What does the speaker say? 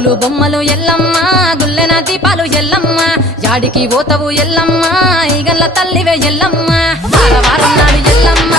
అటుకులు బొమ్మలు ఎల్లమ్మ గుల్లెన దీపాలు ఎల్లమ్మ యాడికి పోతవు ఎల్లమ్మ ఈగల్ల తల్లివే ఎల్లమ్మ వారం నాడు ఎల్లమ్మ